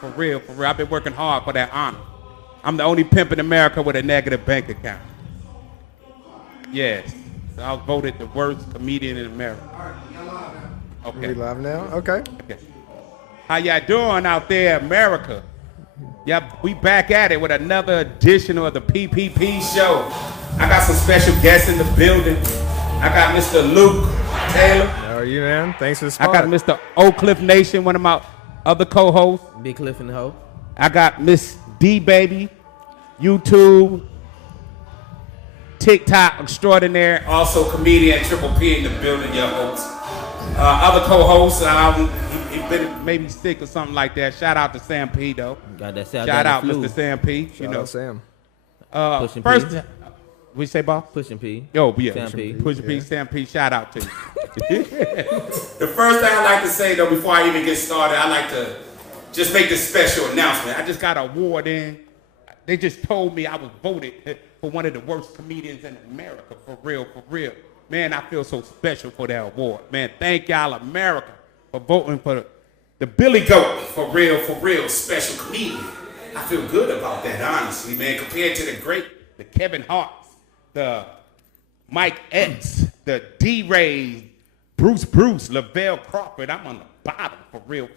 For real, for real. I've been working hard for that honor. I'm the only pimp in America with a negative bank account. Yes. So I was voted the worst comedian in America. Okay. We live now? Okay. How y'all doing out there, America? Yep, we back at it with another edition of the PPP show. I got some special guests in the building. I got Mr. Luke Taylor. How are you, man? Thanks for the spot. I got Mr. Oak Cliff Nation, one of my other co-hosts. Big Cliff and the Ho. I got Miss D Baby, YouTube, TikTok extraordinaire, also comedian Triple P in the building, your host. Other co-hosts, he been maybe sick or something like that. Shout out to Sam P though. Got that Shout out Mr. Sam P. Shout out Sam. Pushing First, P. we say, boss? Pushing P. Yo, yeah. Sam P. Pushing P, Sam P. Shout out to you. The first thing I like to say though, before I even get started, I like to just make this special announcement. I just got an award in. They just told me I was voted for one of the worst comedians in America. For real, for real. Man, I feel so special for that award. Man, thank y'all, America, for voting for the Billy Goat. For real, special comedian. I feel good about that, honestly, man. Compared to the Kevin Hart's, the Mike X, the D-Ray, Bruce, Lavelle Crawford. I'm on the bottom, for real.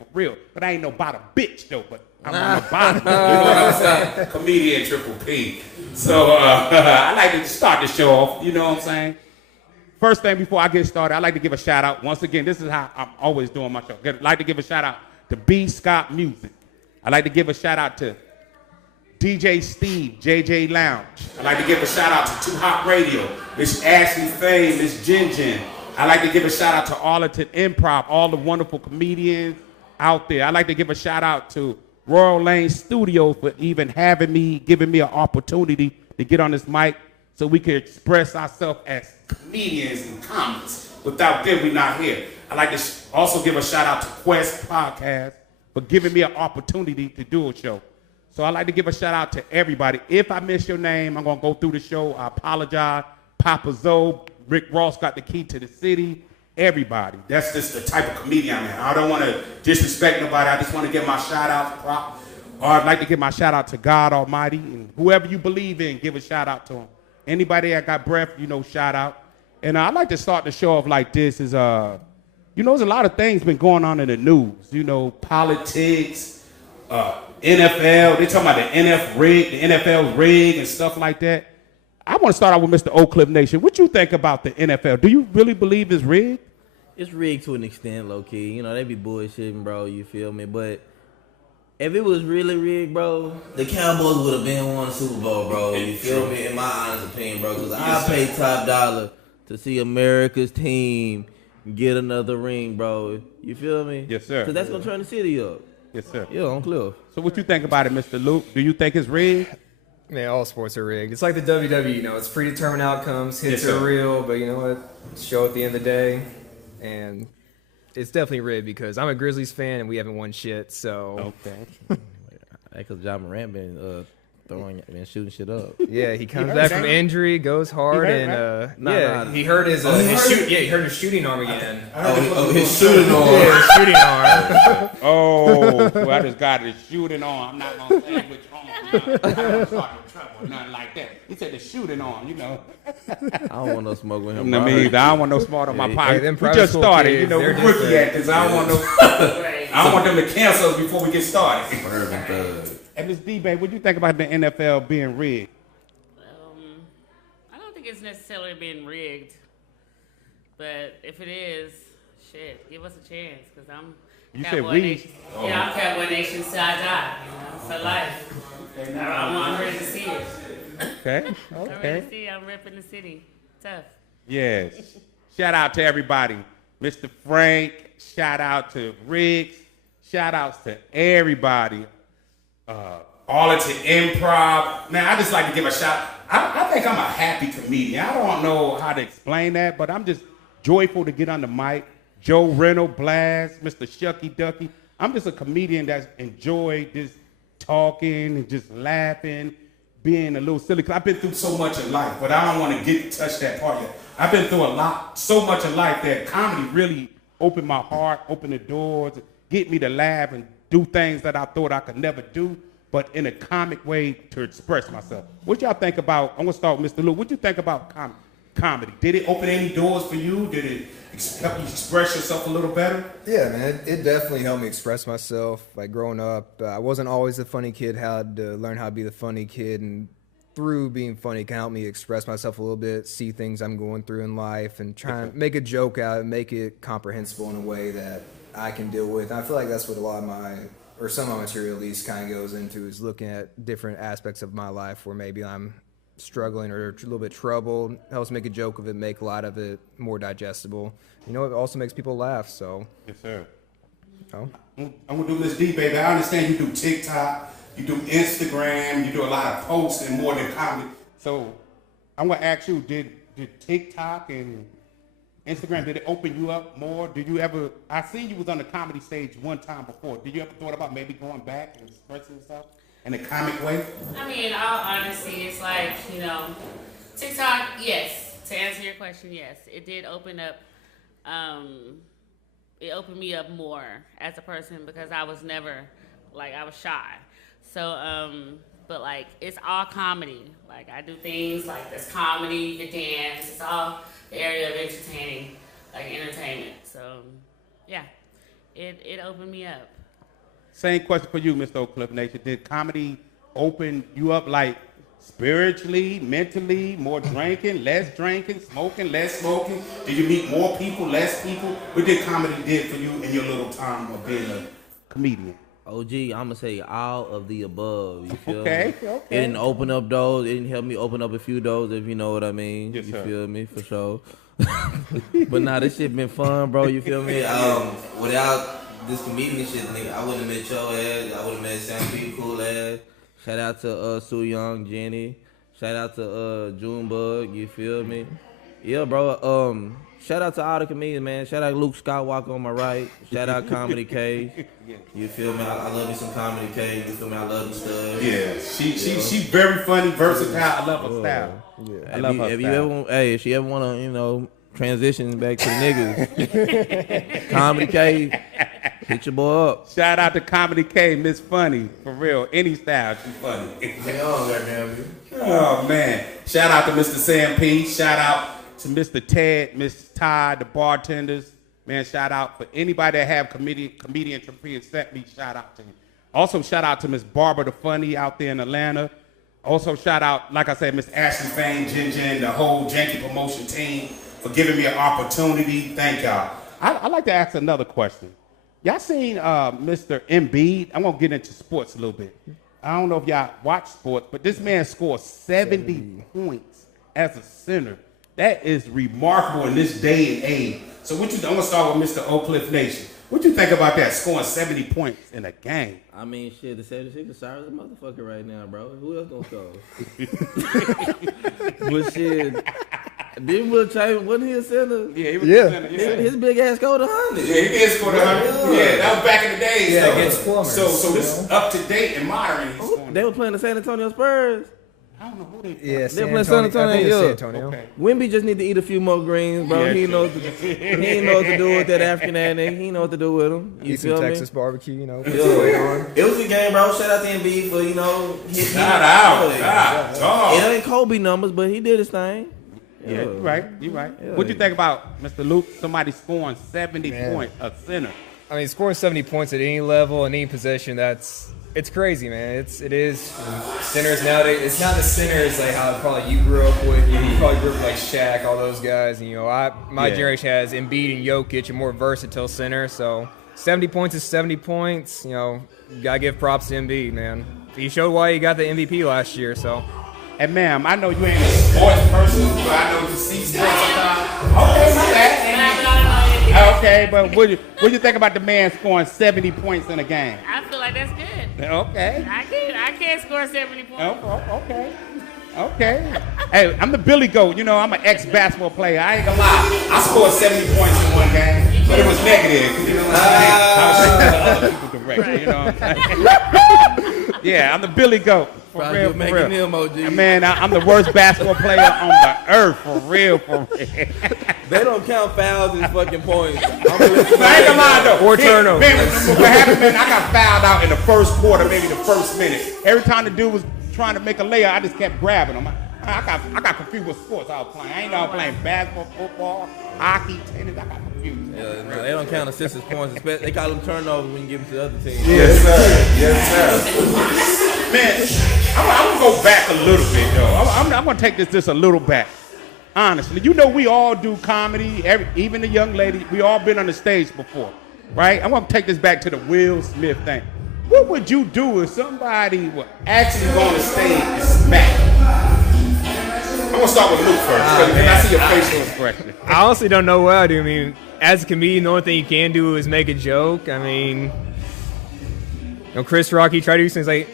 But I ain't no bottom bitch, though, but I'm on the bottom. You know what I'm saying? Comedian Triple P. So I like to start the show off, you know what I'm saying? First thing before I get started, I'd like to give a shout out. Once again, this is how I'm always doing my show. I'd like to give a shout out to B. Scott Music. I'd like to give a shout out to DJ Steve, JJ Lounge. I'd like to give a shout out to Too Hot Radio, Miss Ashley Faye, Miss Jin. I'd like to give a shout out to Arlington Improv, all the wonderful comedians out there. I'd like to give a shout out to Royal Lane Studios for even giving me an opportunity to get on this mic so we can express ourselves as comedians and comics. Without them, we're not here. I'd like to also give a shout out to Quest Podcast for giving me an opportunity to do a show. So I'd like to give a shout out to everybody. If I miss your name, I'm gonna go through the show. I apologize. Papa Zoe, Rick Ross got the key to the city. Everybody. That's just the type of comedian I'm in. I don't want to disrespect nobody. I just want to give my shout out. Or I'd like to give my shout out to God Almighty and whoever you believe in, give a shout out to him. Anybody that got breath, shout out. And I'd like to start the show off like this. There's a lot of things been going on in the news. Politics, NFL. They're talking about the NFL rig and stuff like that. I want to start out with Mr. Oak Cliff Nation. What you think about the NFL? Do you really believe it's rigged? It's rigged to an extent, low key. They be bullshitting, bro. You feel me? But if it was really rigged, bro, the Cowboys would have been won the Super Bowl, bro. You feel me? In my honest opinion, bro, because I paid top dollar to see America's team get another ring, bro. You feel me? Yes, sir. Because that's gonna turn the city up. Yes, sir. Yeah, on Cliff. So what you think about it, Mr. Luke? Do you think it's rigged? Man, all sports are rigged. It's like the WWE, it's predetermined outcomes. Hits are real, but you know what? Show at the end of the day. And it's definitely rigged because I'm a Grizzlies fan and we haven't won shit, so. Okay. Because John Morant been shooting shit up. Yeah, he comes back from injury, goes hard, and he hurt his shooting arm again. His shooting arm. Yeah, his shooting arm. Well, I just got his shooting arm. I'm not gonna say which arm. I don't start no trouble or nothing like that. He said the shooting arm, I don't want no smoke with him. I don't want no smoke on my pocket. Hey, we just started, we rookie actors. I don't want I don't want them to cancel us before we get started. And Ms. D-Bay, what do you think about the NFL being rigged? I don't think it's necessarily being rigged, but if it is, shit, give us a chance, because I'm Cowboy Nation. Oh. Yeah, I'm Cowboy Nation till I die, for life. I'm ready to see it. Okay. I'm ready to see it. I'm repping the city. Tough. Yes. Shout out to everybody. Mr. Frank, shout out to Riggs, shout outs to everybody. Arlington Improv. Man, I just like to give a shout. I think I'm a happy comedian. I don't know how to explain that, but I'm just joyful to get on the mic. Joe Reynolds, Blast, Mr. Shucky Ducky. I'm just a comedian that's enjoyed just talking and just laughing, being a little silly. Cause I've been through so much in life, but I don't want to touch that part yet. I've been through so much in life that comedy really opened my heart, opened the doors, get me to laugh and do things that I thought I could never do, but in a comic way to express myself. What y'all think about, I'm gonna start with Mr. Lou, what you think about comedy? Did it open any doors for you? Did it help you express yourself a little better? Yeah, man, it definitely helped me express myself. Like growing up, I wasn't always the funny kid. Had to learn how to be the funny kid, and through being funny, it can help me express myself a little bit, see things I'm going through in life, and try and make a joke out, and make it comprehensible in a way that I can deal with. And I feel like that's what a lot of my, or some of my material at least, kind of goes into, is looking at different aspects of my life where maybe I'm struggling or a little bit troubled. Helps make a joke of it, make a lot of it more digestible. You know, it also makes people laugh. So yes, sir. Oh. I'm gonna do this deep, baby. I understand you do TikTok, you do Instagram, you do a lot of posts and more than comedy. So I'm gonna ask you, did TikTok and Instagram, did it open you up more? Did you ever, I seen you was on the comedy stage one time before. Did you ever thought about maybe going back and expressing yourself in a comic way? I mean, in all honesty, it's like, you know, TikTok, yes. To answer your question, yes. It did open up, it opened me up more as a person because I was never, like, I was shy. So, but like, it's all comedy. Like, I do things like this comedy, you can dance, it's all the area of entertainment. So, yeah, it opened me up. Same question for you, Mr. Oak Cliff Nation. Did comedy open you up, like, spiritually, mentally, more drinking, less drinking, smoking, less smoking? Did you meet more people, less people? What did comedy did for you in your little time of being a comedian? OG, I'm gonna say all of the above. You feel Okay, me? okay. It didn't open up doors. It didn't help me open up a few doors, if you know what I mean. Yes, you sir. feel me? For sure. But nah, this shit been fun, bro. You feel me? Without this comedian shit, nigga, I wouldn't have met your ass. I would have met Sam P. Cool ass. Shout out to Sue Young, Jenny. Shout out to Junebug. You feel me? Yeah, bro. Shout out to all the comedians, man. Shout out Luke Skywalker on my right. Shout out Comedy K. You feel me? I love me some Comedy K. You feel me? I love the stuff. Yeah, she very funny, versatile. I love her style. Yeah. I love her style. If she ever wanna, you know, transition back to the niggas, Comedy K, hit your boy up. Shout out to Comedy K, Miss Funny, for real. Any style, she's funny. Oh man! Shout out to Mr. Sam P. Shout out to Mr. Ted, Miss Todd, the bartenders. Man, shout out for anybody that have comedian trapeze set me. Shout out to him. Also, shout out to Miss Barbara the Funny out there in Atlanta. Also, shout out, like I said, Miss Ashley Fane, Jin, the whole Janky promotion team for giving me an opportunity. Thank y'all. I'd like to ask another question. Y'all seen Mr. Embiid? I'm gonna get into sports a little bit. I don't know if y'all watch sports, but this man scored 70 points as a center. That is remarkable in this day and age. So I'm gonna start with Mr. Oak Cliff Nation. What you think about that, scoring 70 points in a game? I mean, shit, the 76ers sorry as a motherfucker right now, bro. Who else gonna score? But shit, didn't Will Chamberlain, wasn't he a center? Yeah, he was a center. Yeah. His big ass scored 100. Yeah, he did score 100. Yeah, that was back in the days. Yeah, though. against Plumbers. So this is up to date and modern. He's scoring. They were playing the San Antonio Spurs. I don't know who they. Yeah, They're playing San Antonio. I think it's Yeah. San Antonio. Okay. Wimby just need to eat a few more greens, bro. Yeah, he shit. knows he knows what to do with that African ass nigga. He know what to do with him. You Eat some feel me? Texas barbecue, you know. Put Yeah. some weight on. It was a game, bro. Shout out to Embiid for, you know, his Shout out. God, It dog. ain't Kobe numbers, but he did his thing. Yeah, you're right. You're right. Yeah. What you think about Mr. Luke? Somebody scoring 70 Man. points, a center. I mean, scoring 70 points at any level, in any possession, it's crazy, man. It is. Centers nowadays, it's not the centers like how probably you grew up with. You probably grew up with like Shaq, all those guys. And, you know, my generation has Embiid and Jokic, a more versatile center. So 70 points is 70 points. You know, you gotta give props to Embiid, man. He showed why he got the MVP last year. So. And ma'am, I know you ain't a sports person, but I know you see sports sometimes. Okay, my bad. Okay, but what you think about the man scoring 70 points in a game? I feel like that's good. Okay. I can't score 70 points. Okay. Hey, I'm the Billy Goat. You know, I'm an ex-basketball player. I ain't gonna lie. I scored 70 points in one game, but it was negative. You know what I'm saying? I was trying to other people direct. You know what I'm saying? Yeah, I'm the Billy Goat. For Probably real, making for real. him, OG. Man, I'm the worst basketball player on the earth. For real. They don't count fouls as fucking points. I ain't gonna lie though. Or turnovers. Man, what happened, man, I got fouled out in the first quarter, maybe the first minute. Every time the dude was trying to make a layup, I just kept grabbing him. I got confused with sports I was playing. I ain't know I was playing basketball, football, hockey, tennis. I got confused. Yeah, no, they don't count assist as points. They call them turnovers when you give them to the other team. Yes, sir. Yes, sir. Man, I'm gonna go back a little bit, though. I'm gonna take this just a little back. Honestly, you know we all do comedy. Even the young lady, we all been on the stage before, right? I'm gonna take this back to the Will Smith thing. What would you do if somebody would actually go on the stage and smack? I'm gonna start with Luke first, because I see your facial expression. I honestly don't know what I'd do. I mean, as a comedian, the only thing you can do is make a joke. I mean, Chris Rock, he tried to do things like,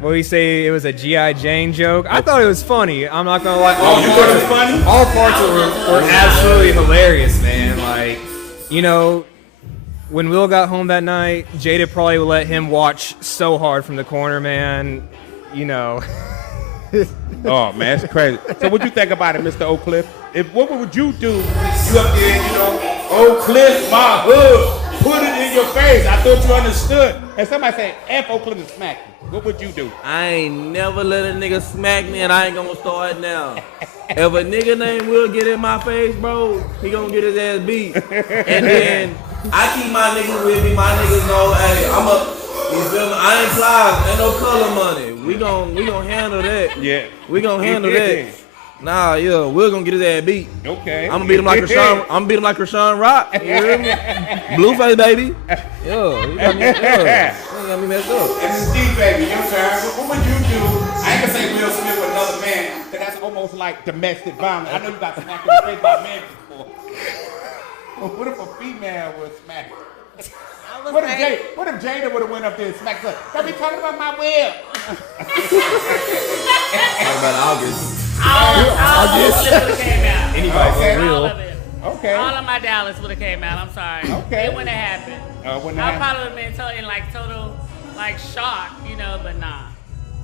what did he say? It was a G.I. Jane joke. I thought it was funny. I'm not gonna lie. Oh, you thought it was funny? All parts were absolutely hilarious, man. Like, when Will got home that night, Jada probably would let him watch so hard from the corner, man. Oh man, that's crazy. So what you think about it, Mr. Oak Cliff? What would you do? You up there, Oak Cliff, my hood, put it in your face. I thought you understood. And somebody say, F Oak Cliff and smack you. What would you do? I ain't never let a nigga smack me, and I ain't gonna start now. If a nigga named Will get in my face, bro, he gonna get his ass beat. And then I keep my niggas with me. My niggas know, hey, I'm a. You feel me? I ain't fly. Ain't no color money. We gon' handle that. Yeah. We gon' handle that. Nah, yeah, Will gonna get his ass beat. Okay. I'm gonna beat him like Rashawn. I'm gonna beat him like Rashawn Rock. You hear me? Blueface, baby. Yeah, you got me messed up. And Steve, baby, your turn. What would you do? I ain't gonna say Will Smith with another man, because that's almost like domestic violence. I know you got smacked in the face by a man before. But what if a female was smacked? What if Jada would have went up there and smacked her? Don't be talking about my Will. Talk about August. All of it would have came out. Anybody All of it. Okay. All of my Dallas would have came out. I'm sorry. Okay. It wouldn't have happened. I probably would have been in total shock, but nah.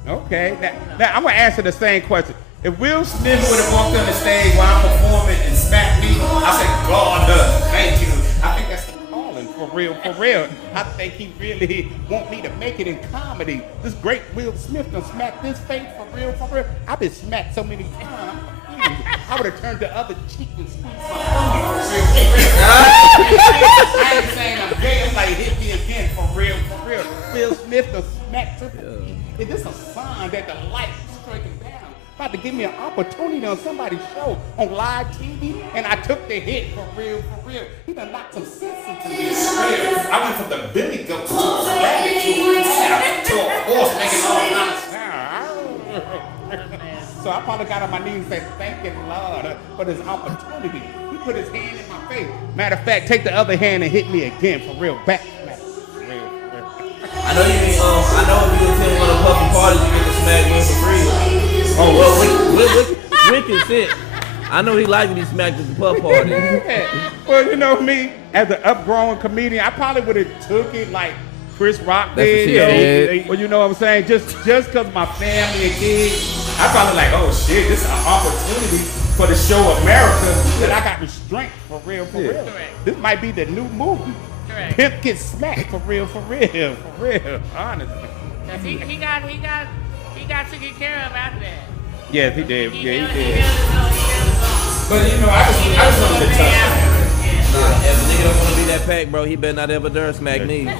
Okay. Now I'm gonna answer the same question. If Will Smith would have walked on the stage while I'm performing and smacked me, I say, God, thank you. I think that's the calling for real. I think he really want me to make it in comedy. This great Will Smith done smacked this face for real. I've been smacked so many times. I would have turned the other cheek and squeezed my thumb for real. I ain't saying I'm gay. I'm like, hit me again for real. Will Smith done smacked her. Is this a sign that the light is striking down? About to give me an opportunity on somebody's show on live TV, and I took the hit for real. He done knocked some sense into me. I went from the Billy Goat to a rabbit to a horse making all kinds of sound. So I probably got on my knees and said, thank you, Lord, for this opportunity. He put his hand in my face. Matter of fact, take the other hand and hit me again for real. Back. For real. I know you mean, I know if you attend one of the puffy parties, you get to smack Will for free. Oh, well, with consent. I know he liked to be smacked at the puff party. Well, you know me, as an upgrown comedian, I probably would have took it like Chris Rock did. Well, you know what I'm saying? Just because my family and kids, I probably like, oh shit, this is an opportunity for the show America that I got restraint for real. Correct. This might be the new movie. Correct. Pimp gets smacked for real, honestly. Cause he got taken care of after that. Yes, he did. He He held did. his own. But you know, I just wanted to touch on Nah, if a nigga don't want to be that pack, bro, he better not ever dare smack me.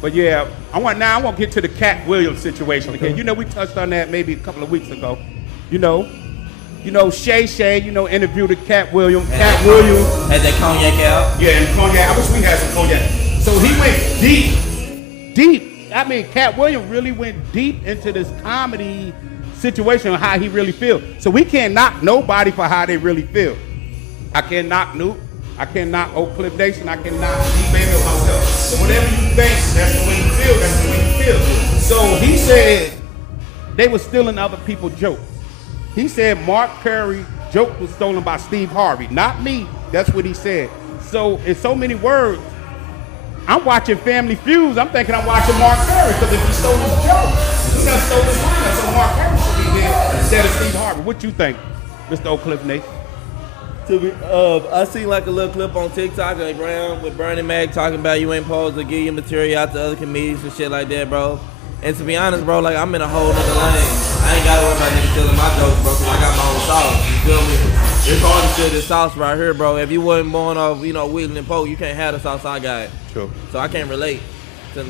But yeah, I want to get to the Cat Williams situation again. You know, we touched on that maybe a couple of weeks ago. You know, Shay, interviewed the Cat Williams. Cat Williams had that cognac out. Yeah, and cognac. I wish we had some cognac. So he went deep. I mean, Cat Williams really went deep into this comedy situation on how he really feels. So we can't knock nobody for how they really feel. I can't knock Nuke. I can't knock Oak Cliff Nation. I can't knock D-Baby or myself. So whatever you think, that's the way you feel. That's the way you feel. So he said they were stealing other people's jokes. He said Mark Curry's joke was stolen by Steve Harvey, not me. That's what he said. So in so many words, I'm watching Family Feuds. I'm thinking I'm watching Mark Curry because if he stole his joke, he done stole his line. So Mark Curry should be there instead of Steve Harvey. What you think, Mr. Oak Cliff Nation? I seen like a little clip on TikTok of Brown with Bernie Mac talking about you ain't supposed to give your material out to other comedians and shit like that, bro. And to be honest, bro, like I'm in a whole nother lane. I ain't gotta worry about niggas stealing my jokes, bro, cause I got my own sauce. You feel me? It's hard to steal this sauce right here, bro. If you wasn't born off, Wheaton and Polk, you can't have the sauce I got. True. So I can't relate to,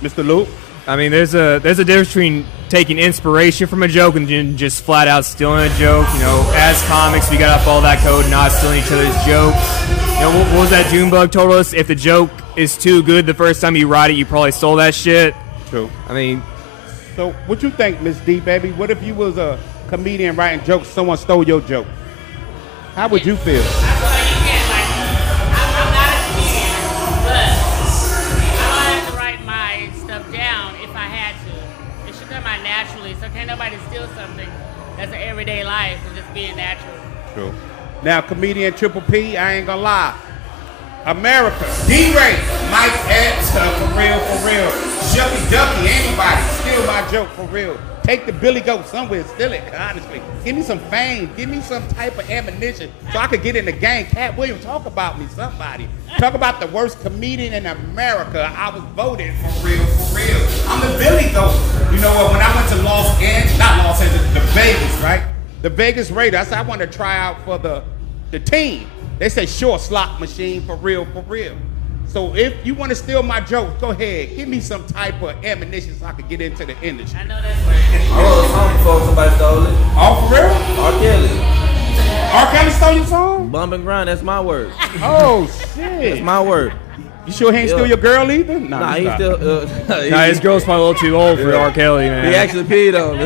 Mr. Luke? I mean, there's a difference between taking inspiration from a joke and then just flat out stealing a joke. As comics, we gotta follow that code, not stealing each other's jokes. What was that Junebug told us? If the joke is too good the first time you write it, you probably stole that shit. True. I mean, so what you think, Miss D, baby? What if you was a comedian writing jokes, someone stole your joke? How would you feel? I'm not a comedian, but I don't have to write my stuff down if I had to. It should come out naturally, so can't nobody steal something that's an everyday life and just being natural. True. Now, comedian Triple P, I ain't gonna lie. America, D-Ray, Mike Epps, for real. Shucky Ducky, anybody, steal my joke for real. Take the Billy Goat somewhere and steal it, honestly. Give me some fame, give me some type of ammunition so I could get in the game. Cat Williams, talk about me, somebody. Talk about the worst comedian in America. I was voted for real. I'm the Billy Goat. You know what, when I went to the Vegas, right? The Vegas Raiders, I said I want to try out for the team. They say short slot machine for real. So if you want to steal my joke, go ahead. Give me some type of ammunition so I can get into the industry. I know that's right. I wrote a song before somebody stole it. Oh, for real? R. Kelly. R. Kelly stole your song? Bump and grind, that's my word. Oh, shit. That's my word. You sure he ain't steal your girl either? Nah, he still. nah, his girl's probably a little too old for R. Kelly, man. He actually peed on me.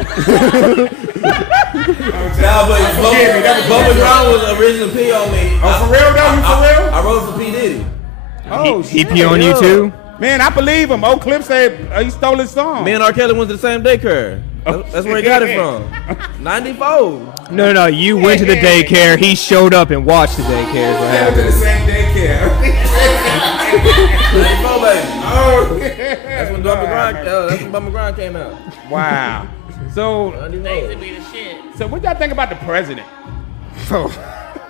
Nah, but Bump and grind was originally pee on me. Oh, for real though? You for real? I wrote for P. Diddy. Oh, he pee on you too? Man, I believe him. Old Clip said he stole his song. Me and R. Kelly went to the same daycare. That's where he got it from. 94. No. You went to the daycare. He showed up and watched the daycare. Is what They went to happened. the same daycare. 94, baby. Oh, That's when Bump and Grind came out. wow. So They used to be the shit. what y'all think about the president?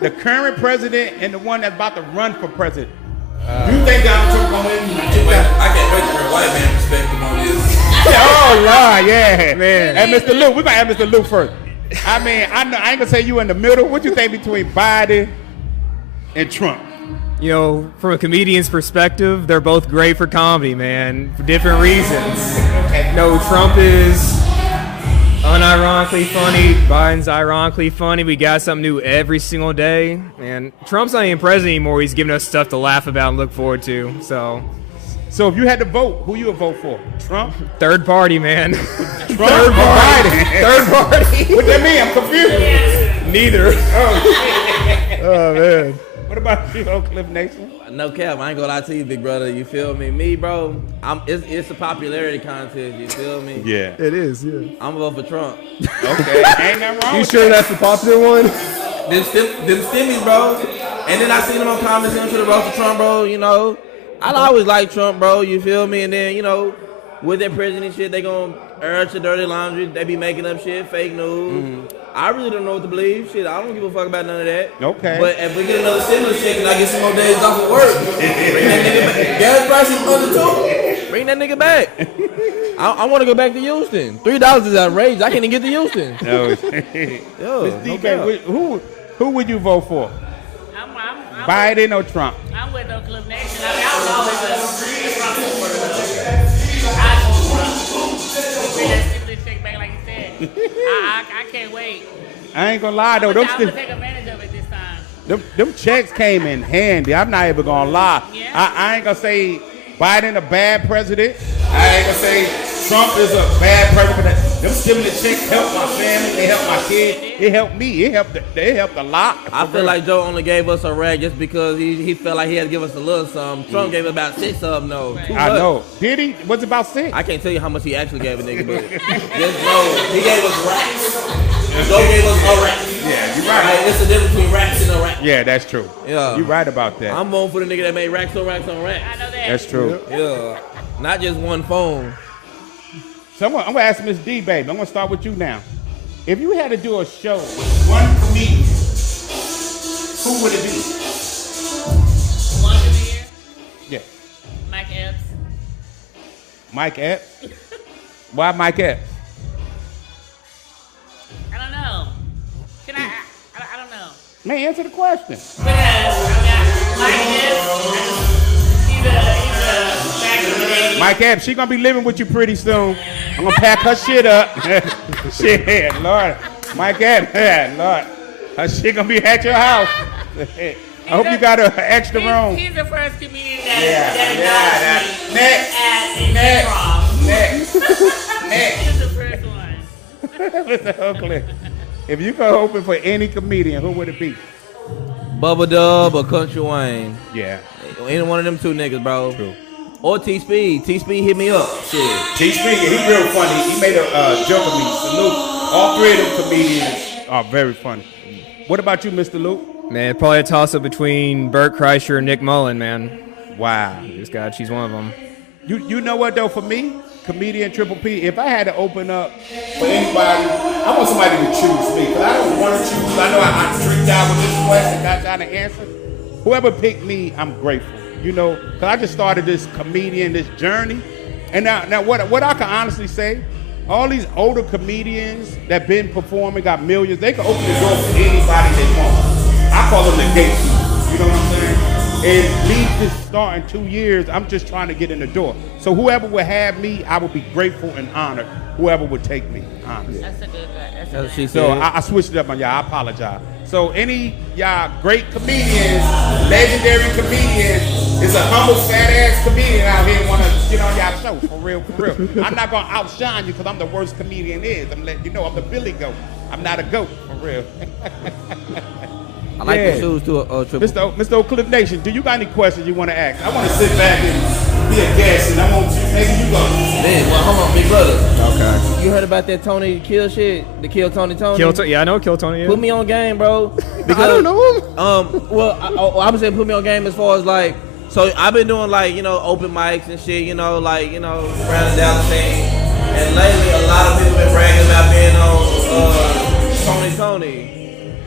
The current president and the one that's about to run for president. You think Donald Trump gonna win? I can't wait to hear a white man perspective on this. Oh, Lord, yeah. Man. Hey, Mr. Luke, we gonna have Mr. Luke first. I mean, I ain't gonna say you in the middle. What you think between Biden and Trump? From a comedian's perspective, they're both great for comedy, man, for different reasons. Trump is unironically funny. Biden's ironically funny. We got something new every single day. And Trump's not even president anymore. He's giving us stuff to laugh about and look forward to. So if you had to vote, who you would vote for? Trump? third party, man. Trump or Biden? Third party. What that mean? I'm confused. Neither. Oh, man. What about you, Oak Cliff Nation? No cap, I ain't gonna lie to you, big brother. You feel me? Me, bro, it's a popularity contest. You feel me? Yeah. It is, yeah. I'm gonna vote for Trump. Okay. Ain't nothing wrong You with sure that. that's the popular one? Them stimmies, bro. And then I seen them on comments to the roast of Trump, bro. I always like Trump, bro. You feel me? And then, with their president shit, they gonna air your dirty laundry. They be making up shit, fake news. I really don't know what to believe. Shit, I don't give a fuck about none of that. Okay. But if we get another stimulus check and I get some more days off of work, bring that nigga back. Gas prices under too. Bring that nigga back. I want to go back to Houston. $3 is outrageous. I can't even get to Houston. No. Yo, no cap. who would you vote for? I'm Biden or Trump? I'm with Oak Cliff Nation. I was always a Trump supporter. I vote Trump. Bring that stimulus check back like you said. I can't wait. I ain't gonna lie though. I'm gonna take advantage of it this time. Them checks came in handy. I'm not even gonna lie. Yeah. I ain't gonna say Biden a bad president. I ain't gonna say Trump is a bad president. Them stimulus checks help my family. They help my kids. It helped me. They helped a lot. I feel like Joe only gave us a rag just because he felt like he had to give us a little something. Trump gave about 6 of them, though. Too I much. know. Did he? What's about 6? I can't tell you how much he actually gave a nigga, but just know he gave us racks. Joe gave us a rack. Yeah, you're Right, right. it's the difference between racks and a rack. Yeah, that's true. Yeah. You're right about that. I'm voting for the nigga that made racks on racks on I racks. know that. That's true. Yeah, not just one phone. So I'm gonna ask Miss D, baby. I'm gonna start with you now. If you had to do a show with one comedian who would it be? One comedian. Yeah. Mike Epps. Mike Epps? Why Mike Epps? I don't know. Can I don't know. Man, answer the question. Because Mike Epps, he's a back in the day. Mike Epps, she gonna be living with you pretty soon. I'm gonna pack her shit up. Shit, Lord. Mike Epps, yeah, Lord. Her shit gonna be at your house. I hope you got an extra room. He's the first comedian that acknowledged me at Next. He's the first one. Mr. Oakley, if you could open for any comedian, who would it be? Bubba Dub or Country Wayne. Yeah. Any one of them two niggas, bro. True. Or T-Speed. T-Speed hit me up. Shit. T-Speed, he real funny. He made a joke of me. Salute. All three of them comedians are very funny. What about you, Mr. Luke? Man, probably a toss-up between Bert Kreischer and Nick Mullen, man. Wow. You just gotta choose one of them. You know what, though, for me, comedian Triple P, if I had to open up for anybody, I want somebody to choose me. Because I don't want to choose. I know I tricked out with this question, got y'all to answer. Whoever picked me, I'm grateful. You know, because I just started this comedian, this journey. And now what I can honestly say, all these older comedians that been performing, got millions, they can open the door for anybody they want. I call them the gatekeepers, you know what I'm saying? And me just starting 2 years, I'm just trying to get in the door. So whoever would have me, I would be grateful and honored. Whoever would take me, honestly. That's a good guy. That's what she So said. I switched it up on y'all. I apologize. So any y'all great comedians, legendary comedians, is a humble fat ass comedian out here want to get on y'all show for real, for real. I'm not gonna outshine you because I'm the worst comedian is. I'm letting you know I'm the Billy Goat. I'm not a goat for real. I like Yeah. the shoes too. Triple. Mr. Oak Cliff Nation, do you got any questions you want to ask? I want to sit back and be a guest, and I want you. Maybe you go. Man, well, hold on, big brother. Okay. You heard about that Tony Kill shit? The Kill Tony? Yeah, I know Kill Tony. Yeah. Put me on game, bro. Because, I don't know him. Well, I'm saying put me on game as far as like, so I've been doing like, open mics and shit, like, around the Dallas thing. And lately, a lot of people been bragging about being on Tony.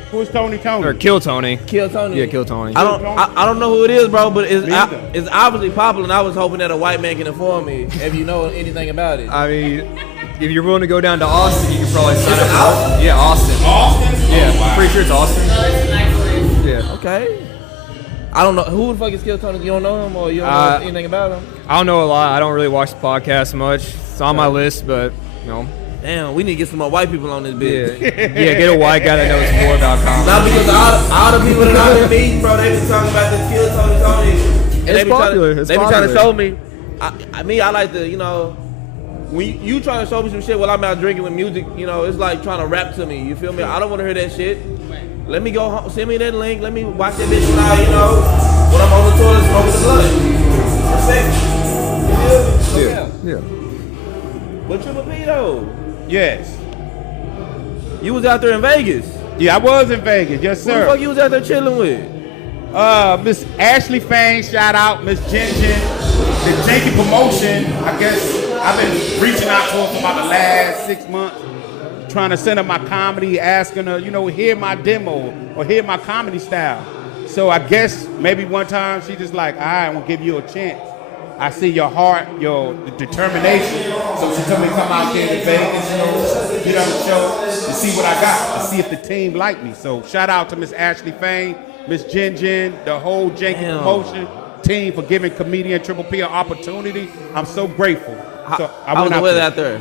Who's Tony Tony? Or Kill Tony. Kill Tony. Yeah, Kill Tony. I don't know who it is, bro, but it's Neither. it's obviously popular, and I was hoping that a white man can inform me if you know anything about it. I mean, if you're willing to go down to Austin, you can probably sign Is it up. Austin? Yeah, Austin. Austin? Yeah, Oh, wow. I'm pretty sure it's Austin. It's a nice place. Yeah. Okay. I don't know who the fuck is Kill Tony. You don't know him or you don't know anything about him. I don't know a lot. I don't really watch the podcast much. It's on my list, but Damn, we need to get some more white people on this bitch. yeah, get a white guy that knows more about comedy. Not because all the people that I've been meeting, bro, they been talking about this Kill Tony. And they be popular. Trying, It's they be trying to popular. show me. I like to, when you trying to show me some shit while I'm out drinking with music, it's like trying to rap to me. You feel me? I don't want to hear that shit. Let me go home, send me that link. Let me watch that bitch now, when I'm on the toilet smoking the blunt. Respect. You feel me? Yeah. But Triple P though, Yes. you was out there in Vegas. Yeah, I was in Vegas. Yes, Who the sir. fuck you was out there chilling with? Miss Ashley Fain, shout out. Miss Jen, the Janky Promotion. I guess I've been reaching out to her for about the last 6 months, trying to send her my comedy, asking her, hear my demo or hear my comedy style. So I guess maybe one time she just like, all right, I'm gonna give you a chance. I see your heart, your determination. So she told me to come out there to Vegas, get on the show, to see what I got, to see if the team like me. So shout out to Miss Ashley Fain, Miss Jen, the whole Janky Damn. Promotion team for giving comedian Triple P an opportunity. I'm so grateful. So How was the weather out there?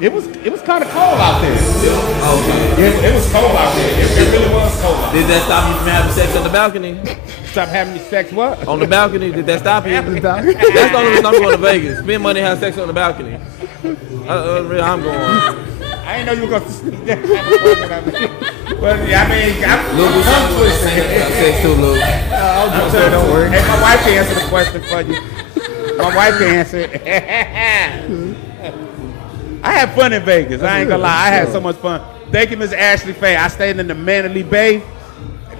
It was kind of cold out there. Oh, It was cold out there. It really was cold out there. did that stop you from having sex on the balcony? Stop having me sex what? On the balcony, did that stop you? That's the only reason I'm going to Vegas. Spend money, have sex on the balcony. I'm going. I didn't know you were going to sneak that kind of question at me. But I'm Luke, what's tongue up? twisted. Have sex too, Luke. I'm sorry, don't worry. Hey, my wife can answer the question for you. My wife can answer it. I had fun in Vegas. I ain't gonna lie. I had so much fun. Thank you, Miss Ashley Faye. I stayed in the Mandalay Bay.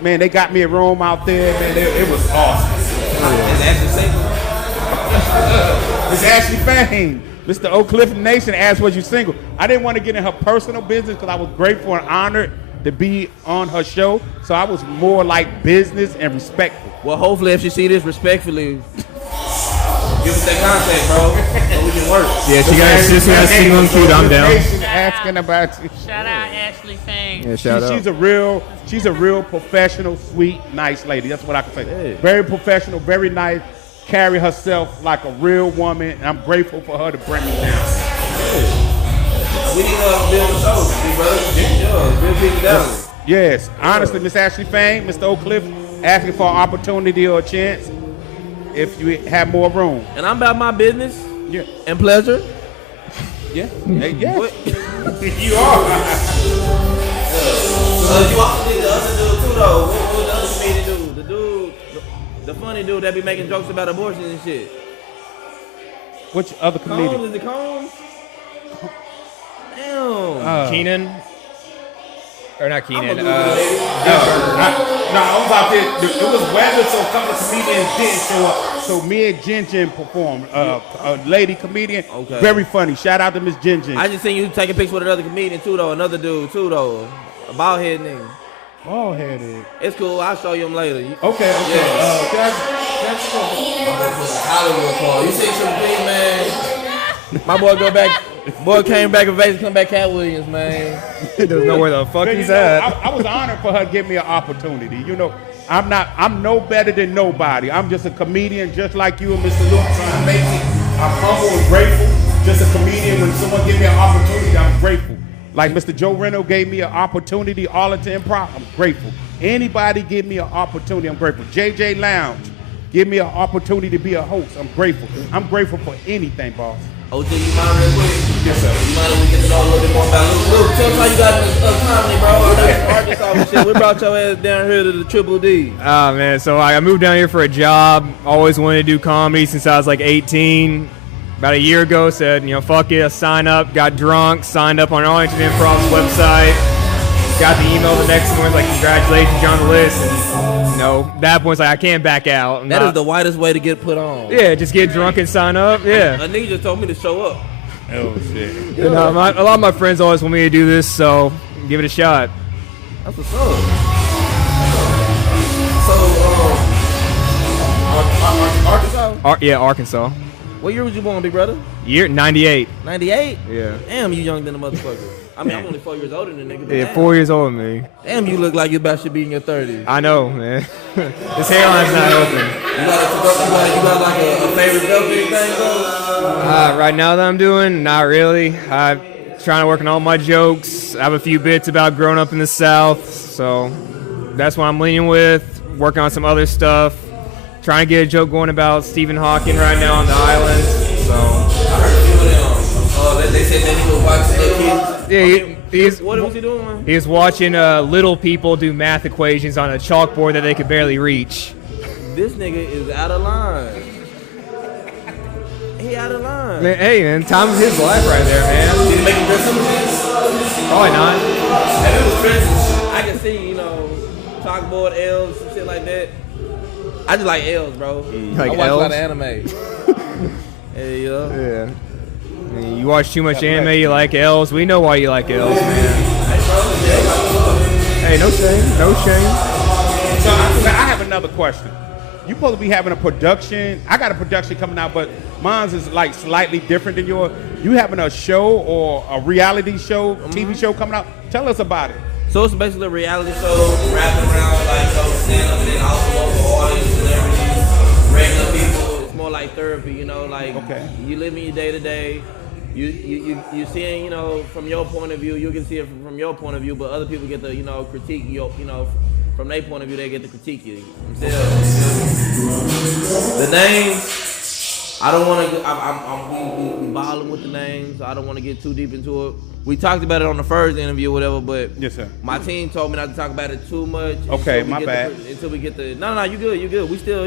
Man, they got me a room out there. Man, it was awesome. Is Ashley single? Miss Ashley Faye. Mr. Oak Cliff Nation asked, was you single? I didn't want to get in her personal business because I was grateful and honored to be on her show. So I was more like business and respectful. Well, hopefully, if she see this respectfully, give us that contact, bro, so we can work. Yeah, she got a sister that's single and cute. I'm down. Asking about you. Shout out Ashley Fang. Yeah, shout out. She's a real professional, sweet, nice lady. That's what I can say. Yeah. Very professional, very nice. Carry herself like a real woman, and I'm grateful for her to bring me down. We need to build a show, big brother. Yeah, build people down. Yes, honestly, Miss Ashley Fang, Mr. Oak Cliff, asking for an opportunity or a chance if you have more room. And I'm about my business Yeah. and pleasure. Yeah. Hey, yes. What? You are. You also did the other dude too, though. What the other comedian do? The funny dude that be making jokes about abortion and shit. Which other comedian? Combs, is it Combs? Damn. Keenan. Or not Keenan. No, I was out there. It was weather, so a couple of comedians didn't show up. So me and Jin Jin performed. A lady comedian. Okay. Very funny. Shout out to Miss Jin Jin. I just seen you take a picture with another comedian too, though. Another dude too, though. A bald head nigga. Oh, headed. It's cool. I'll show you him later. Okay. Yeah. That's cool. Hollywood call. You see Triple man? My boy go back. Boy came back and basically come back Cat Williams, man. Doesn't know where the fuck But, he's you know, at. I was honored for her to give me an opportunity. You know, I'm no better than nobody. I'm just a comedian just like you and Mr. Luke trying to make it. I'm humble and grateful. Just a comedian. When someone give me an opportunity, I'm grateful. Like Mr. Joe Reno gave me an opportunity, Arlington Improv, I'm grateful. Anybody give me an opportunity, I'm grateful. JJ Lounge, give me an opportunity to be a host, I'm grateful. I'm grateful for anything, boss. OJ, you mind real quick? Yes, sir. You mind if we get to know a little bit more about Luke? Luke, tell us how you got into comedy, bro. I know you Arkansas and shit. We brought your ass down here to the Triple D. Ah, man, so I moved down here for a job. Always wanted to do comedy since I was like 18. About a year ago, said, fuck it, sign up. Got drunk, signed up on Arlington Improv's website. Got the email the next morning, like, congratulations, you're on the list. And, that point's like, I can't back out. That is the whitest way to get put on. Yeah, just get drunk and sign up. Yeah. A nigga just told me to show up. Oh, shit. A lot of my friends always want me to do this, so give it a shot. That's what's up. So, Arkansas? Yeah, Arkansas. What year was you born, big brother? Year 98. 98? Yeah. Damn, you young than a motherfucker. I mean, I'm only 4 years older than the nigga. But Yeah, damn. 4 years older than me. Damn, you look like you about to be in your 30s. I know, man. This hairline's not open. You got like a favorite dope anything, bro? Right now that I'm doing, not really. I'm trying to work on all my jokes. I have a few bits about growing up in the South, so that's what I'm leaning with. Working on some other stuff. Trying to get a joke going about Stephen Hawking right now on the island. So I heard a few of them. They said that he was watching little kids. yeah, he's What was he doing? he was watching little people do math equations on a chalkboard that they could barely reach. This nigga is out of line. He out of line. Man, hey, man, time of his life right there, man. Did he make him dress up? Probably not. If it was Christmas, I can see, chalkboard L's, some shit like that. I just like L's, bro. Like I watch a lot L's? of anime. Hey, Yeah. I mean, you watch too much anime, you like L's. We know why you like L's, man. Hey, no shame, no shame. So I have another question. You supposed to be having a production. I got a production coming out, but mine's is like slightly different than yours. You having a show or a reality show, TV show coming out? Tell us about it. So it's basically a reality show, wrapping around like stand up and then also local audience and everything. Regular people, it's more like therapy, Okay. You live in your day to day. You seeing, from your point of view, you can see it from your point of view, but other people get to, critique you, from their point of view, they get to critique you. The names, I don't want to. We balling with the names. I don't want to get too deep into it. We talked about it on the first interview, or whatever. But Yes, sir. my team told me not to talk about it too much. Okay, until we my get bad. until we get the. No, you good. We still,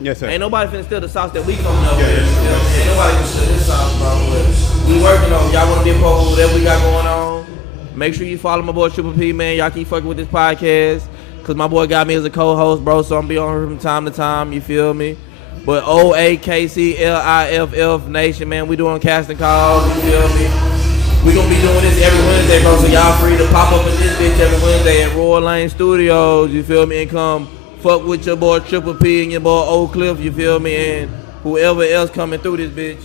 Yes, sir. Ain't nobody finna steal the sauce that we coming up with. Ain't nobody can steal this sauce, bro. But we working on. Y'all want to be a part of whatever we got going on? Make sure you follow my boy Triple P, man. Y'all keep fucking with this podcast. Cause my boy got me as a co-host, bro, so I'm be on here from time to time, you feel me? But OAKCLIFF Nation, man, we doing casting calls, you feel me? We gonna be doing this every Wednesday, bro. So y'all free to pop up in this bitch every Wednesday at Royal Lane Studios. You feel me? And come fuck with your boy Triple P and your boy Oak Cliff. You feel me? And whoever else coming through this bitch.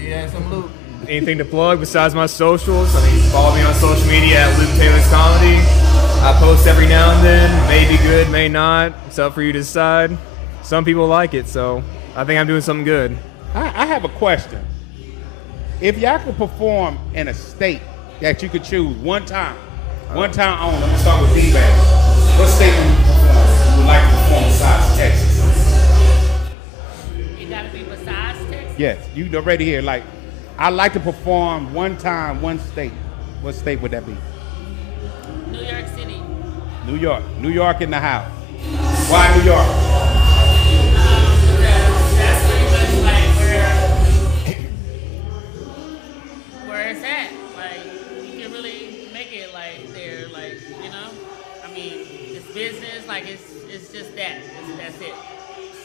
You had some loot. Anything to plug besides my socials? I mean, follow me on social media at Luke Taylor's Comedy. I post every now and then. May be good, may not. It's up for you to decide. Some people like it, so I think I'm doing something good. I have a question. If y'all could perform in a state that you could choose one time only, I'm gonna start with D-Bag. What state would you like to perform besides Texas? You gotta be besides Texas? Yes, you already here. Like, I'd like to perform one time, one state. What state would that be? New York City. New York. New York in the house. Why New York? That's pretty much like where it's at. Like, you can really make it like there, like, you know? I mean, it's business, like it's just that. That's it.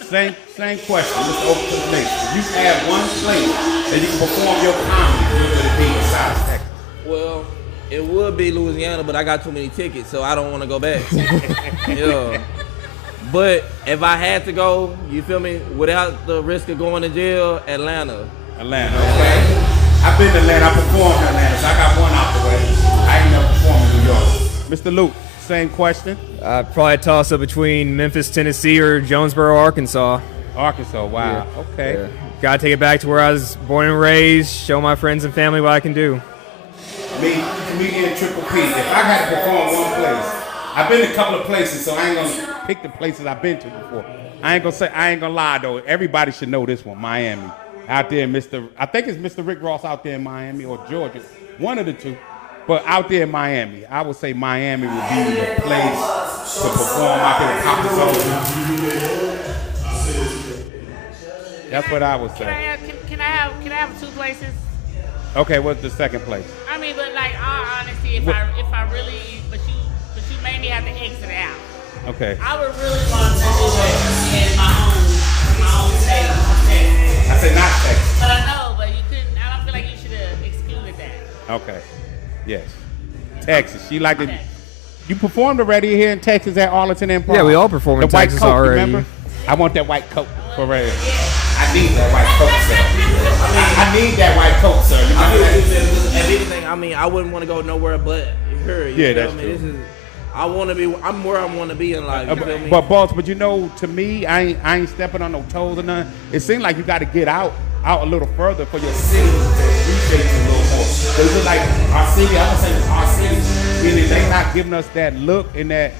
Same question. Mr. Open to the Nation. If you had one place that you can perform your comedy, where would it be besides Texas? Well, it would be Louisiana, but I got too many tickets, so I don't want to go back. Yeah. But if I had to go, you feel me, without the risk of going to jail, Atlanta. Atlanta, okay. I've been to Atlanta. I performed in Atlanta, so I got one out the way. I ain't never performed in New York. Mr. Luke, same question. I'd probably toss up between Memphis, Tennessee, or Jonesboro, Arkansas. Arkansas, wow. Yeah. Okay. Yeah. Gotta take it back to where I was born and raised, show my friends and family what I can do. Me, comedian Triple P. If I had to perform one place, I've been to a couple of places, so I ain't gonna pick the places I've been to before. I ain't gonna lie though. Everybody should know this one, Miami. Out there, I think it's Mr. Rick Ross out there in Miami or Georgia, one of the two. But out there in Miami, I would say Miami would be the place to perform. I can accomplish. That's what I would say. Can I have two places? Okay, what's the second place? I mean, but like all honesty, if I really, but you made me have to exit out. Okay. I would really want to do it in my own state. I said not Texas. But I know, but you couldn't. I don't feel like you should have excluded that. Okay. Yes. Texas. She liked it. You performed already here in Texas at Arlington Improv. Yeah, we all performed in the white Texas coat, already. Remember? I want that white coat for real. I need that white coat, sir. I need that white coat, sir. You remember that? If anything, I mean, I wouldn't want to go nowhere but here. You Yeah, feel that's me? true. I'm where I want to be in life. You feel me? But boss, but you know, to me, I ain't stepping on no toes or nothing. It seems like you got to get out a little further for your city to appreciate you a little more. So it's like our city. I'm gonna say our city. Really, they not giving us that look and that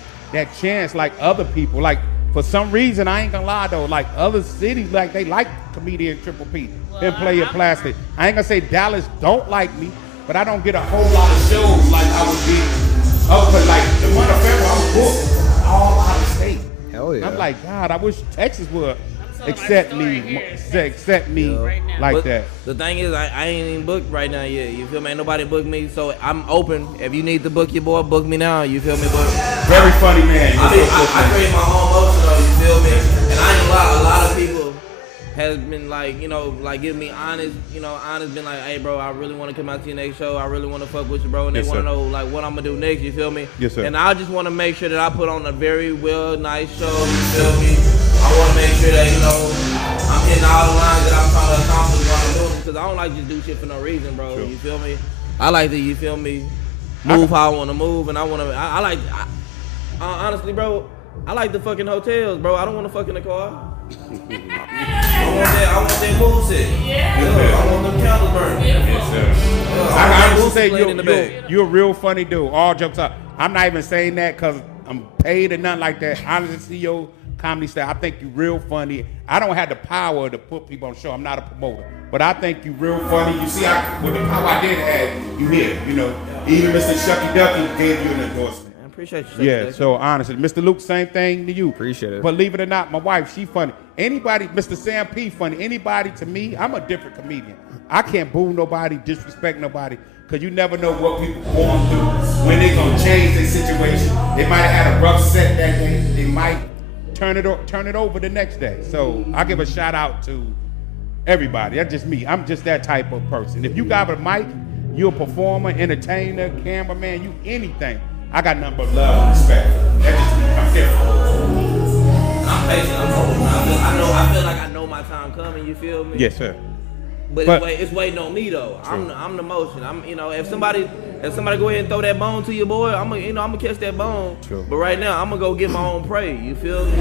chance like other people. Like for some reason, I ain't gonna lie though. Like other cities, like they like comedian Triple P and play your plastic. I ain't gonna say Dallas don't like me, but I don't get a whole lot of shows like I would be. Oh, but like the month of February, I'm booked all out of state. Hell yeah. I'm like, God, I wish Texas would telling my accept story me, here in accept me Right now. like But that. the thing is, I ain't even booked right now yet. You feel me? Ain't nobody booked me, so I'm open. If you need to book your boy, book me now. You feel me? But Very funny man. I create my own motion though. You feel me? And I ain't lie. A lot of people has been like, you know, like giving me honest, been like, hey, bro, I really want to come out to your next show. I really want to fuck with you, bro. And Yes, they want sir. to know like what I'm gonna do next. You feel me? Yes, sir. And I just want to make sure that I put on a very nice show. You feel me? I want to make sure that I'm hitting all the lines that I'm trying to accomplish while I'm doing it, because I don't like just do shit for no reason, bro. True. You feel me? I like to, you feel me, move how I want to move, and I like, honestly, bro, I like the fucking hotels, bro. I don't want to fuck in the car. I want that moveset. Yeah. I want them candles burning. Yes, sir. I will say in the bag. you're a real funny dude. All jokes up. I'm not even saying that because I'm paid or nothing like that. Honestly, see your comedy style. I think you're real funny. I don't have the power to put people on the show. I'm not a promoter. But I think you're real funny. You see, with the power I did have, you here. You know, even Mr. Shucky Ducky gave you an endorsement. I appreciate you. Yeah, so honestly, Mr. Luke, same thing to you. Appreciate it. Believe it or not, my wife, she funny. Anybody, Mr. Sam P funny. Anybody to me, I'm a different comedian. I can't boo nobody, disrespect nobody, because you never know what people going through, when they gonna change their situation. They might have had a rough set that day. They might turn it over the next day. So I give a shout out to everybody. That's just me. I'm just that type of person. If you got a mic You a performer, entertainer, cameraman, you anything. I got nothing but love and respect. That just me. I'm different. I'm patient. I'm open. I feel like I know my time coming. You feel me? Yes, sir. But it's waiting on me though. I'm the motion. If somebody go ahead and throw that bone to your boy, I'm gonna catch that bone. True. But right now, I'm gonna go get my own prey. You feel me?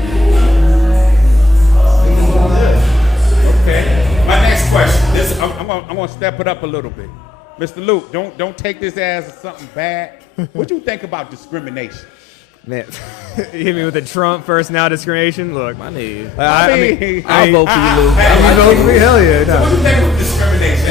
Okay. My next question. I'm gonna step it up a little bit. Mr. Luke, don't take this as something bad. What do you think about discrimination? Man, you hit me with the Trump first now discrimination. Look, My nigga. I'll vote for you, Luke. You vote for me? Hell yeah. So what do you think of discrimination?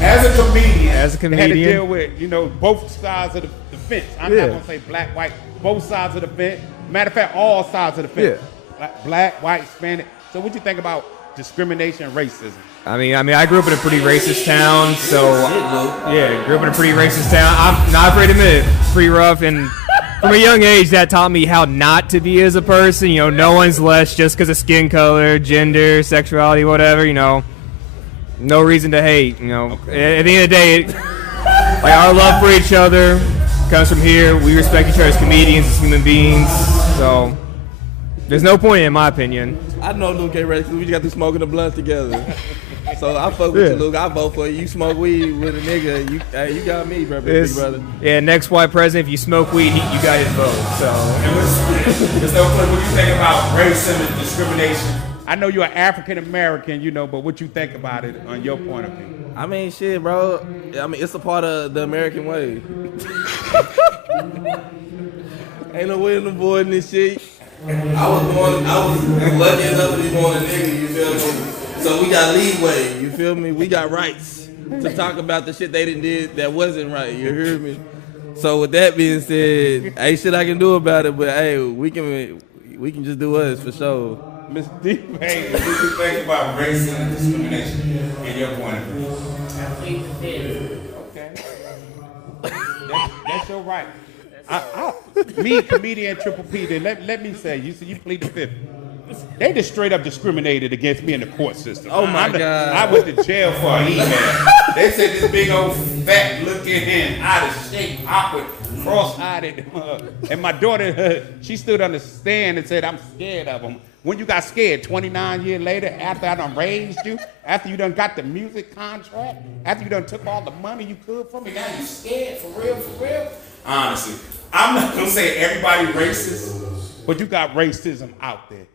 As a comedian, As a comedian. had to deal with both sides of the fence. I'm not gonna say black, white, both sides of the fence. Matter of fact, all sides of the fence. Yeah. Black, white, Hispanic. So what do you think about discrimination and racism? I mean, I grew up in a pretty racist town, so yeah, grew up in a pretty racist town. I'm not afraid to admit it, pretty rough, and from a young age, that taught me how not to be as a person. No one's less just because of skin color, gender, sexuality, whatever. No reason to hate. At the end of the day, like our love for each other comes from here. We respect each other as comedians, as human beings. So there's no point in my opinion. I know Luke ain't ready because we just got to smoking the blunt together. So I fuck with you, Luke. I vote for you. You smoke weed with a nigga. You got me, bro, big brother. Yeah, next white president, if you smoke weed, you got his vote. So. What do you think about racism and discrimination? I know you're African American, but what you think about it on your point of view? I mean, shit, bro. It's a part of the American way. Ain't no way in avoiding this shit. I was lucky enough to be born a nigga, you feel me? So we got leeway, you feel me? We got rights to talk about the shit they did that wasn't right, you hear me? So with that being said, ain't shit I can do about it, but hey, we can just do us for sure. Ms. D, what do you think about racism and discrimination in your point of view? I plead the fifth. Okay. That's your right. Me, comedian Triple P, let me say, you plead the fifth. They just straight up discriminated against me in the court system. Oh my God. I went to jail for an email. They said this big old fat looking and out of shape, awkward, cross-eyed. And my daughter, she stood on the stand and said, I'm scared of him. When you got scared, 29 years later, after I done raised you, after you done got the music contract, after you done took all the money you could from me, now you scared, for real? Honestly, I'm not gonna say everybody racist, but you got racism out there.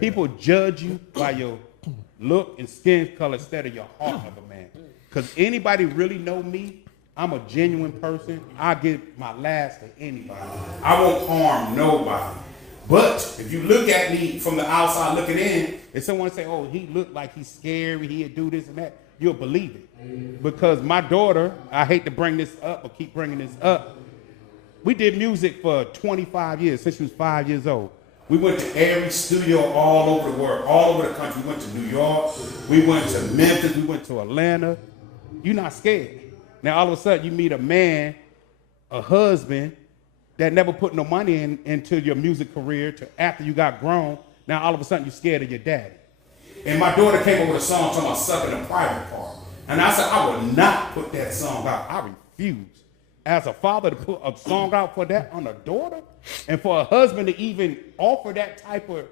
People judge you by your look and skin color instead of your heart of a man. Because anybody really know me, I'm a genuine person. I give my last to anybody. I won't harm nobody. But if you look at me from the outside looking in, if someone say, oh, he looked like he's scary, he'll do this and that, you'll believe it. Because my daughter, I hate to bring this up or keep bringing this up, we did music for 25 years, since she was 5 years old. We went to every studio all over the world, all over the country. We went to New York, we went to Memphis, we went to Atlanta. You're not scared. Now all of a sudden you meet a man, a husband, that never put no money into your music career to after you got grown. Now all of a sudden you're scared of your daddy. And my daughter came up with a song talking about sucking the private part. And I said, I would not put that song out. I refuse. As a father to put a song out for that on a daughter, and for a husband to even offer that type of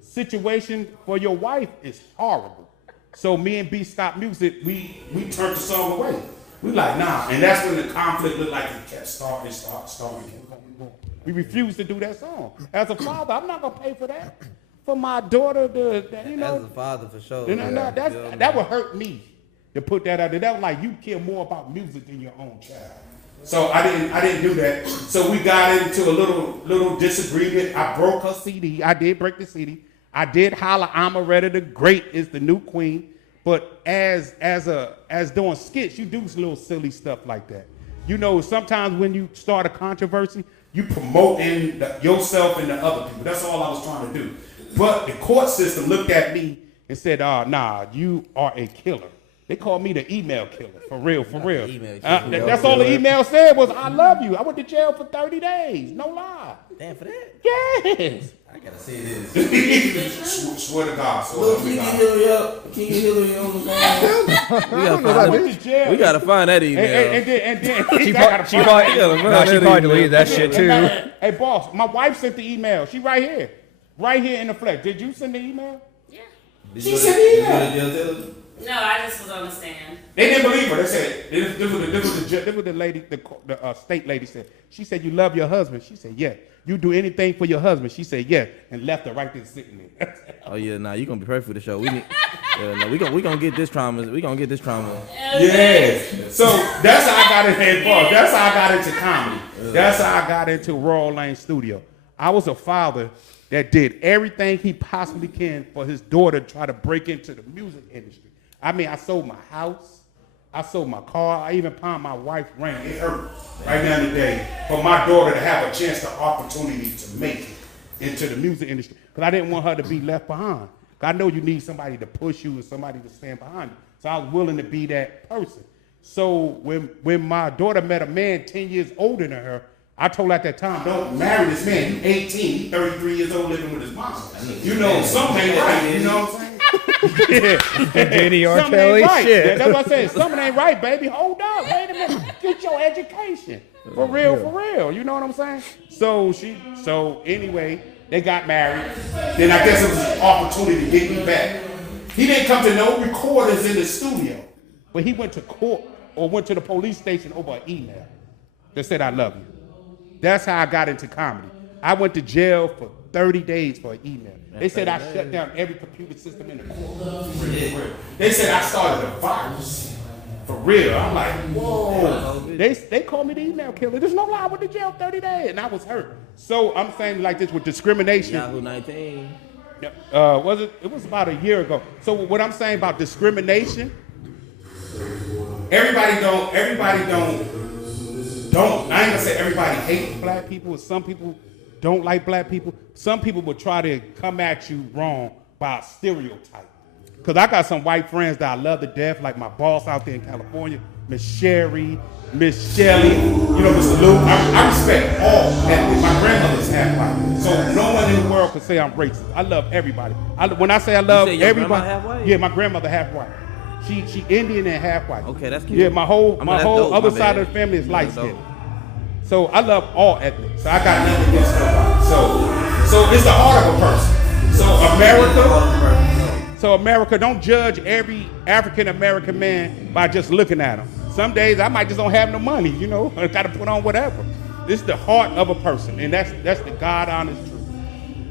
situation for your wife is horrible. So me and B Stop Music, we turned the song away. We like, nah. And that's when the conflict looked like it kept starting. We refused to do that song. As a father, I'm not gonna pay for that. For my daughter to, As a father, for sure. That would hurt me to put that out there. That was like, you care more about music than your own child. So I didn't do that. So we got into a little disagreement. I broke her CD. I did break the CD. I did holler, Amaretta the Great is the new queen. But as doing skits, you do little silly stuff like that. Sometimes when you start a controversy, you promoting yourself and the other people. That's all I was trying to do. But the court system looked at me and said, nah, you are a killer. They called me the email killer, for real. That's all the email said was, I love you. I went to jail for 30 days, no lie. Damn, for that? Yes. I gotta say this. Swear to God. Look, can you get Hillary up? Can you get Hillary on the phone? We gotta find that email. And then She probably deleted that shit too. Hey, boss, my wife sent the email. She right here. Right here in the flex. Did you send the email? Yeah. She sent the email. No, I just was on the stand. They didn't believe her. They said, this was the lady, the state lady said. She said, you love your husband? She said, yeah. You do anything for your husband? She said, yeah. And left her right there sitting there. Oh yeah, nah, you gonna be perfect for the show. We gonna get this trauma. We gonna get this trauma. Yes. So that's how I got into boss. That's how I got into comedy. That's how I got into Royal Lane Studio. I was a father that did everything he possibly can for his daughter to try to break into the music industry. I mean, I sold my house. I sold my car. I even pawned my wife's ring. It hurt right now today for my daughter to have a chance, the opportunity to make it into the music industry. Because I didn't want her to be left behind. I know you need somebody to push you and somebody to stand behind you. So I was willing to be that person. So when my daughter met a man 10 years older than her, I told her at that time, don't marry this man. He's 18, he's 33 years old living with his mom. You know, something ain't right. You know what I'm saying? Danny R. Something Kelly ain't right. shit. That's what I said. Something ain't right, baby. Hold up. Wait a minute. Get your education. For real, for real. You know what I'm saying? So anyway, they got married. Then I guess it was an opportunity to get me back. He didn't come to no recorders in the studio, but he went to court or went to the police station over an email that said, I love you. That's how I got into comedy. I went to jail for 30 days for an email. They said I shut down every computer system in the court. They said I started a virus. For real. I'm like, whoa. They called me the email killer. There's no lie. I went to jail 30 days, and I was hurt. So I'm saying like this with discrimination. Yahoo 19. Was it? It was about a year ago. So what I'm saying about discrimination, everybody don't, I ain't gonna say everybody hates black people. Some people don't like black people. Some people will try to come at you wrong by a stereotype. Because I got some white friends that I love to death, like my boss out there in California, Miss Sherry, Miss Shelley, you know, Mr. Luke. I respect all that. My grandmother's half white. So no one in the world can say I'm racist. I love everybody. When I say I love everybody, half white? Yeah, my grandmother half white. She Indian and half white. Okay, that's cute. Yeah, my whole dope, other my side bad. of the family is light That's skinned. dope. So I love all ethnics. So I got nothing against nobody. So it's the heart of a person. So America, don't judge every African American man by just looking at him. Some days I might just don't have no money, you know. I got to put on whatever. This is the heart of a person, and that's the God honest truth.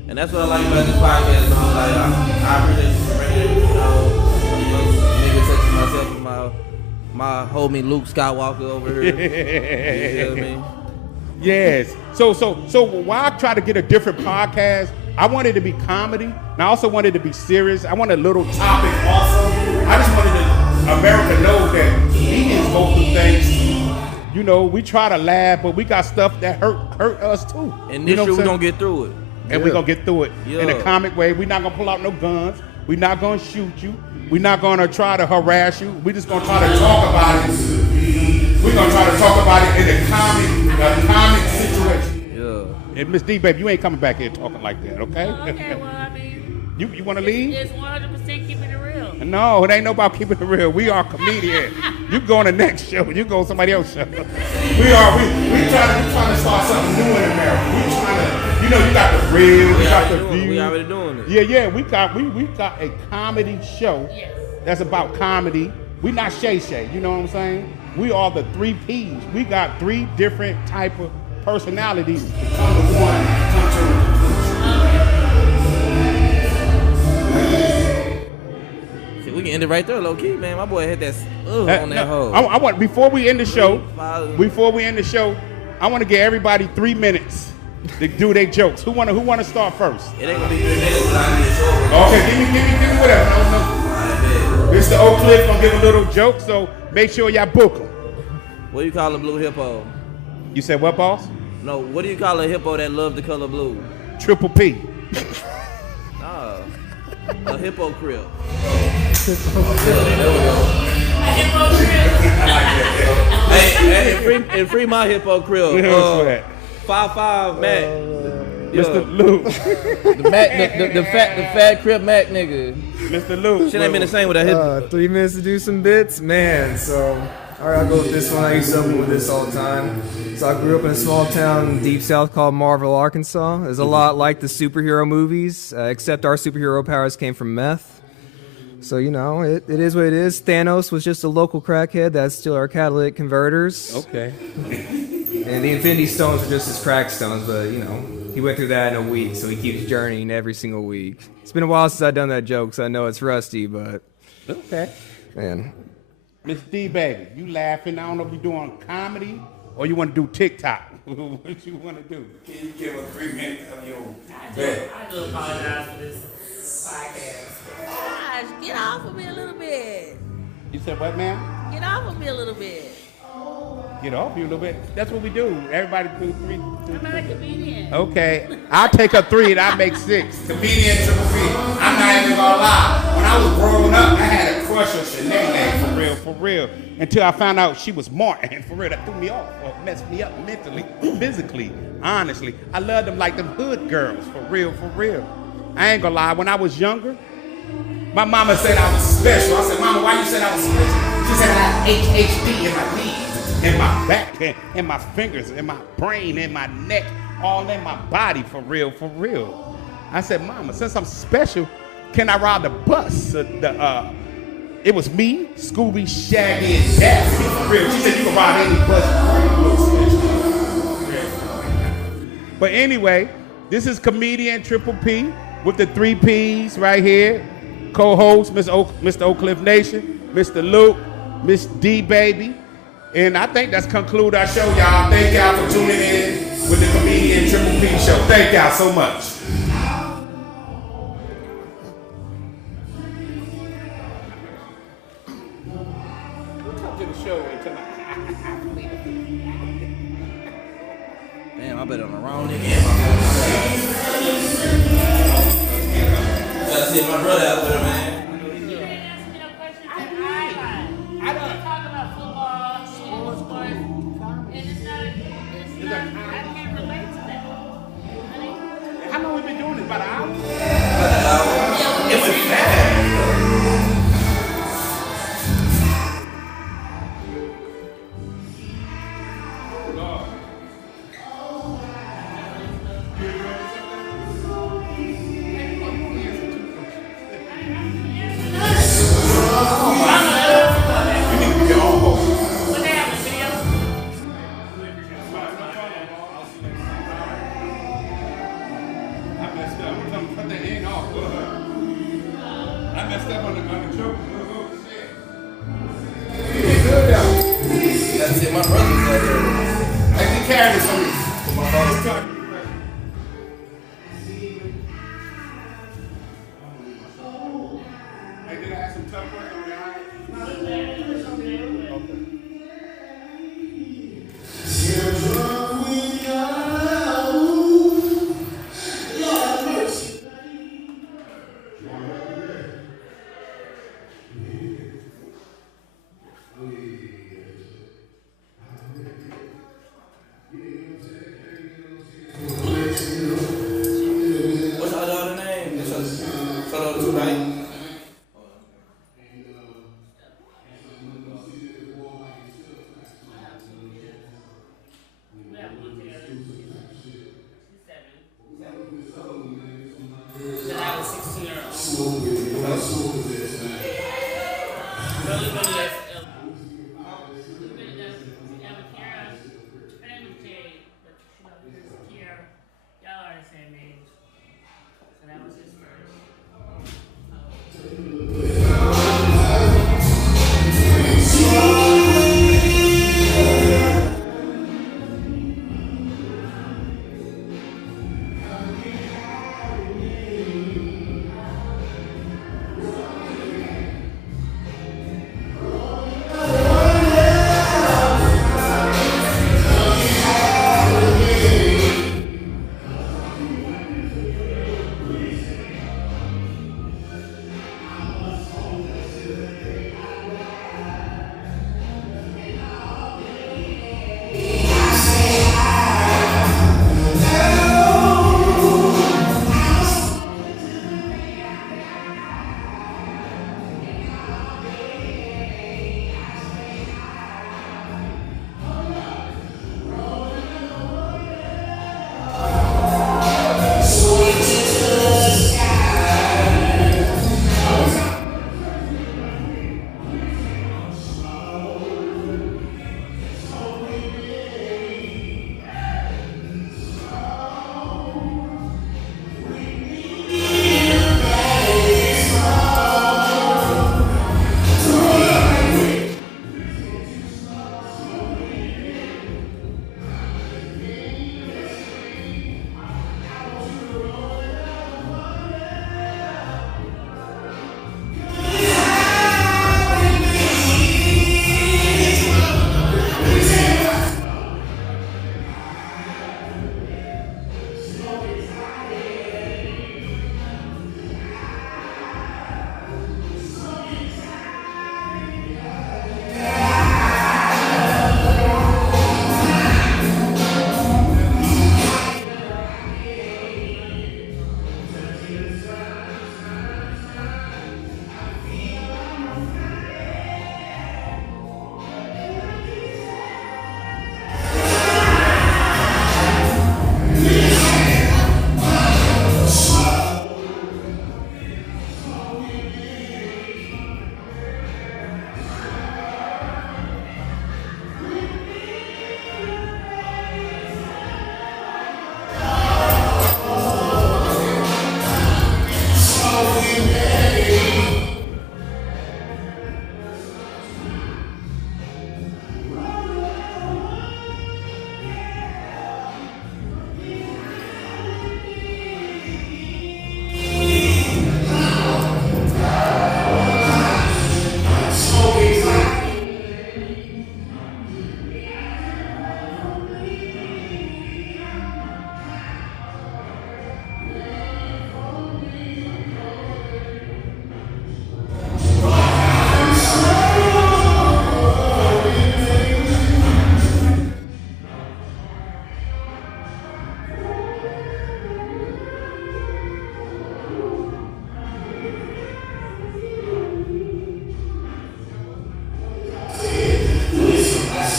And that's what I like about this podcast, man. Like I appreciate you for bringing it, you know, nigga touching myself and my homie Luke Skywalker over here. You feel me? Yes. So why I try to get a different podcast, I wanted to be comedy, and I also wanted to be serious. I want a little topic also. I just wanted America know that comedians go through things. You know, we try to laugh, but we got stuff that hurt us too. And you this know year what we're I'm gonna get through it. And we're gonna get through it in a Yeah. comic way. We're not gonna pull out no guns. We're not gonna shoot you. We're not gonna try to harass you. We're just gonna try to talk about it. We're gonna try to talk about it in a comic situation. Yeah. And Miss D, baby, you ain't coming back here talking like that, okay? Okay, well, I mean, You want to leave? it's 100% keeping it real. No, it ain't no about keeping it real. We are comedians. You go on the next show. You go on somebody else's show. We trying to start something new in America. We trying to, you know, you got the real, we got the view. We already doing it. Yeah, we got a comedy show Yes. that's about comedy. We not Shay Shay, you know what I'm saying? We are the 3 Ps. We got 3 different type of personalities to come to one, come to a Shit, we can end it right there, low key, man. My boy had that on that hole. I want before we end the show, I want to give everybody 3 minutes to do their jokes. Who wanna start first? It ain't gonna be 3 minutes, but I need a show. Okay, give me whatever. No. Mr. Oak Cliff gonna give a little joke, so make sure y'all book him. What do you call a blue hippo? You said what, boss? No, what do you call a hippo that loves the color blue? Triple P. A hippocrite. Hey, and free my hippocrite. 5'5" Matt. Mr. Luke. The fat crib Mac nigga. Mr. Luke. Shit ain't been the same without his. 3 minutes to do some bits, man. So, all right, I'll go with this one. I used to open with this all the time. So I grew up in a small town in deep south called Marvell, Arkansas. It's a lot like the superhero movies, except our superhero powers came from meth. So, you know, it is what it is. Thanos was just a local crackhead that stole our catalytic converters. Okay. And the Infinity Stones were just his crack stones, but, you know, he went through that in a week, so he keeps journeying every single week. It's been a while since I've done that joke, so I know it's rusty, but... Okay. Man. Miss D, baby, you laughing. I don't know if you're doing comedy or you want to do TikTok. What you want to do? Can you give us 3 minutes of your I bet? do apologize for this podcast. Gosh, get off of me a little bit. You said what, man? Get off of me a little bit. Get off you a little bit. That's what we do. Everybody do 3. I'm not a comedian. Okay. I'll take a 3 and I make 6. Comedian Triple P. I'm not even gonna lie. When I was growing up, I had a crush on Sinead. For real. Until I found out she was Martin. For real, that threw me off or messed me up mentally, physically, honestly. I love them like them hood girls. For real. I ain't gonna lie. When I was younger, my mama said I was special. I said, Mama, why you said I was special? She said I had ADHD in my knees, in my back, in my fingers, in my brain, in my neck, all in my body. For real. I said, Mama, since I'm special, can I ride the bus? It was me, Scooby, Shaggy, and Daffy. For real. She said you can ride any bus. But anyway, this is comedian Triple P with the 3 P's right here. Co-host, Mr. Oak Cliff Nation, Mr. Luke, Miss D, baby. And I think that's conclude our show, y'all. Thank y'all for tuning in with the comedian Triple P show. Thank y'all so much. Damn, I bet on the wrong nigga. Gotta see my brother out there, man. You didn't answer me no questions that I talk about football, sports, and it's not, I can't relate to that. How long we been doing this? About an hour? It was bad.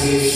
He